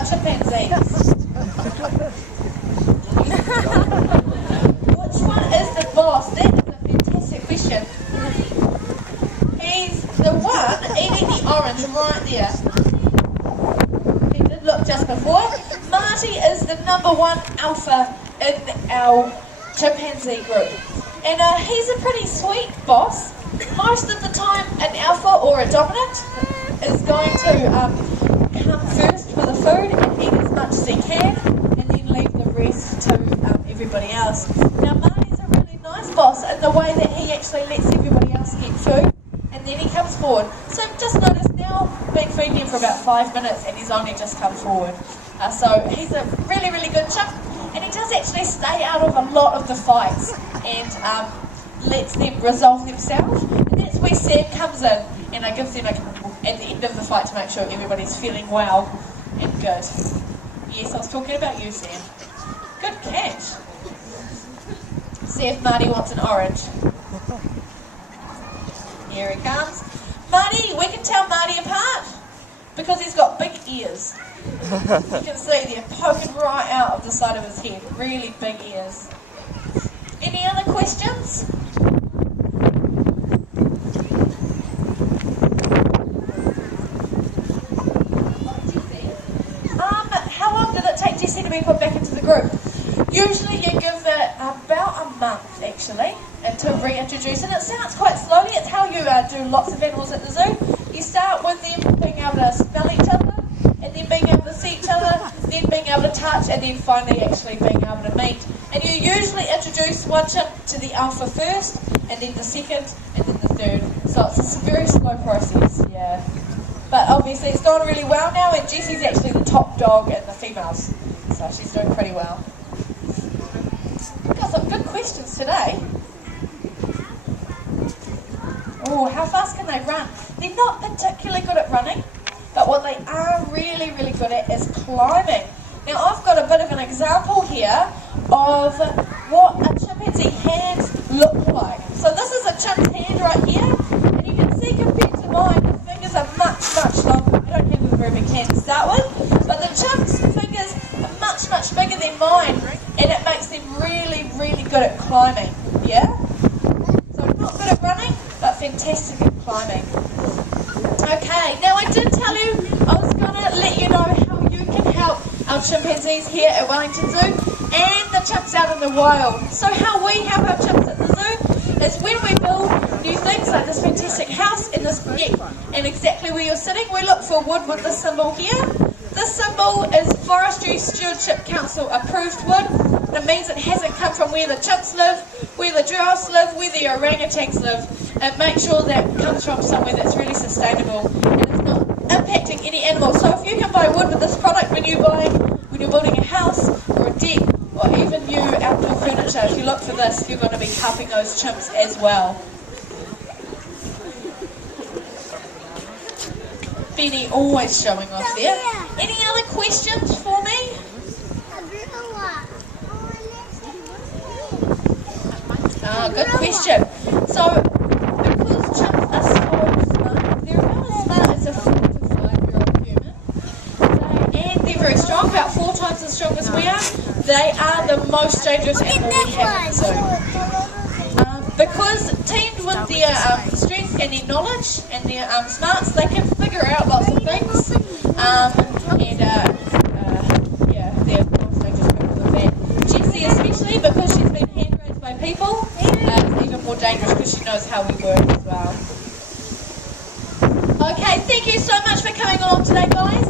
about chimpanzees? Which one is the boss? That is a fantastic question. He's the one eating the orange right there. He did look just before. Marty is the #1 alpha in our chimpanzee group. And he's a pretty sweet boss. Most of the time an alpha or a dominant is going to come first for the food and eat as much as he can and then leave the rest to everybody else. Now Marty's a really nice boss in the way that he actually lets everybody else get food and then he comes forward. So just notice now, been feeding him for about 5 minutes and he's only just come forward. So he's a really, really good chimp, and he does actually stay out of a lot of the fights and lets them resolve themselves. And that's where Sam comes in and gives them at the end of the fight to make sure everybody's feeling well and good. Yes, I was talking about you, Sam. Good catch. See if Marty wants an orange. Here he comes. Marty, we can tell Marty apart because he's got big ears. You can see they're poking right out of the side of his head. Really big ears. Any other questions? How long did it take Jessie to be put back into the group? Usually you give it about a month actually to reintroduce, and it starts quite slowly. It's how you do lots of animals at the zoo. You start with them being able to smell each other, and then being able to see each other, then being able to touch, and then finally actually being able to meet. And you usually introduce one chimp to the alpha first, and then the second, and then the third. So it's a very slow process, yeah. But obviously it's gone really well now, and Jessie's actually the top dog in the females. So she's doing pretty well. We've got some good questions today. Oh, how fast can they run? They're not particularly good at running, but what they are really, really good at is climbing. Now I've got a bit of an example here of what a chimpanzee hand look like. So this is a chimp's hand right here, and you can see compared to mine, the fingers are much, much longer. I don't have a very big hand to start with, but the chimp's fingers are much, much bigger than mine, and it makes them really, really good at climbing, yeah? So not good at running, but fantastic at climbing. Okay, now I did tell you I was going to let you know how you can help our chimpanzees here at Wellington Zoo and the chimps out in the wild. So how we help our chimps at the zoo is when we build new things like this fantastic house in this and exactly where you're sitting, we look for wood with this symbol here. This symbol is Forestry Stewardship Council approved wood. That means it hasn't come from where the chimps live, where the giraffes live, where the orangutans live. It makes sure that it comes from somewhere that's really sustainable and it's not impacting any animal. So if you can buy wood with this product when you're building a house or a deck or even new outdoor furniture, if you look for this, you're going to be helping those chimps as well. Benny always showing off there. Any other questions for me? Good question. So, because chimps are so smart, they're about as smart as a 4 to 5-year-old human. And they're very strong, about 4 times as strong as we are. They are the most dangerous animal we have in the zoo. Because teamed with their strength and their knowledge and their smarts, they can figure out lots of things. Yeah, they're the most dangerous because of that. Jessie especially, because she's been hand raised by people, is even more dangerous because she knows how we work as well. Okay, thank you so much for coming along today, guys.